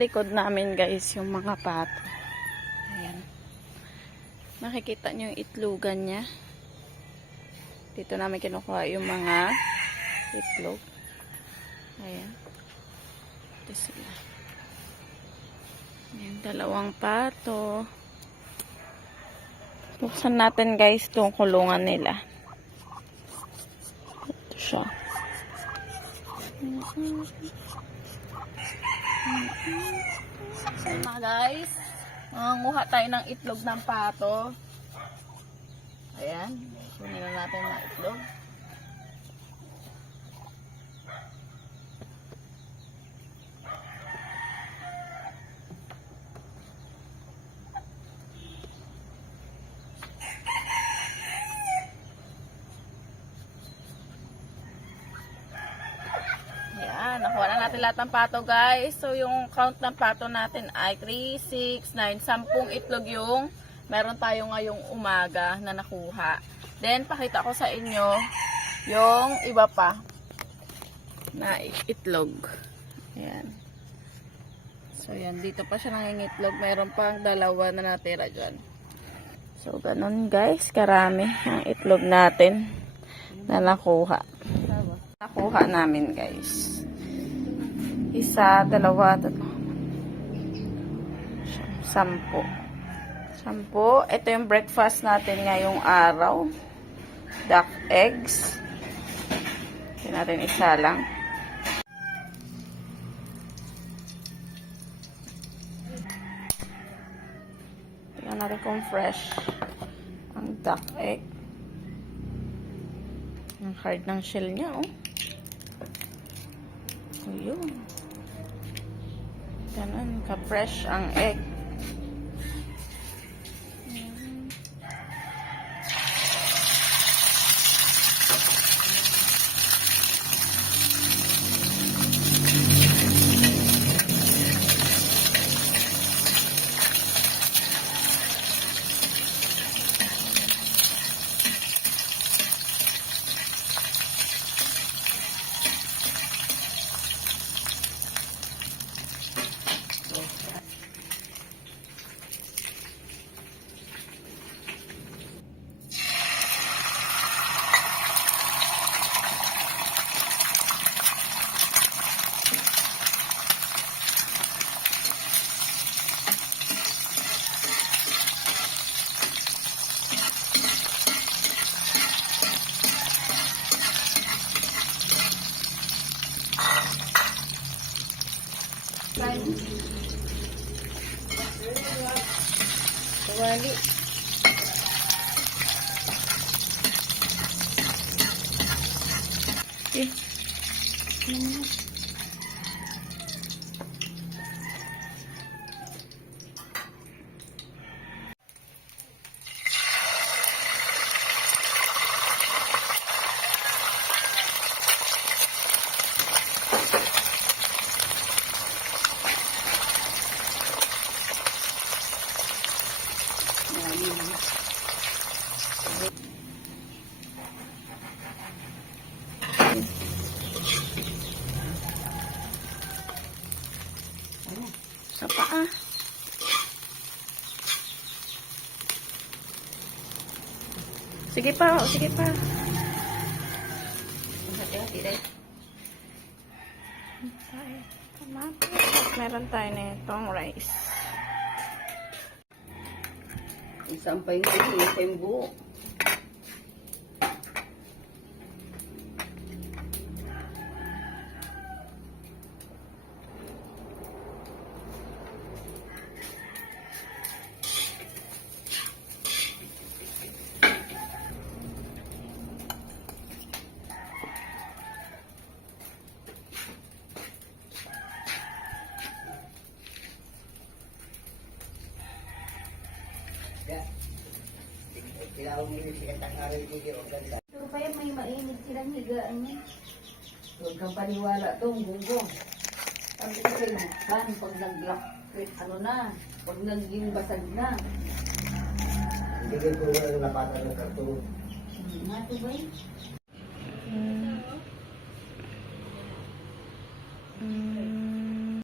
Likod namin guys yung mga pato. Ayan. Makikita nyo yung itlogan niya. Dito namin kinukuha yung mga itlog. Ayan. Ito sila. Ayan, dalawang pato. Buksan natin guys itong kulungan nila. Ito siya. So mga guys, mangunguha tayo ng itlog ng pato. Ayan, kunin na natin mga itlog. Ayan, nakuha na natin lahat ng pato guys. So yung count ng pato natin ay 3, 6, 9, 10 itlog yung meron tayo ngayong umaga na nakuha. Then pakita ko sa inyo yung iba pa na itlog. Ayan. So yan, dito pa siya nangingitlog. Meron pang dalawa na natira dyan. So ganun guys, karami ang itlog natin na nakuha. Nakuha namin guys. 1, 2, 3, 4, 10. Ito yung breakfast natin ngayong araw. Duck eggs. Ito natin isa lang. Tingnan natin kung fresh ang duck egg. Ang hard ng shell niya, oh. Ayun. Ganun, ka-fresh ang egg. Wali. Sa paa. Sige pa, sige pa. Hati-hati deh. Meron tayo na itong rice. Isang pa yung buo. Pero kaya may mainit silang higaan niya. Huwag kang paniwala doon, gunggong. Sabi ko kayo, pag nag-lock, ano na, pag naging basag na. Hindi ko na napatan ng karton. Nga ito ba yun?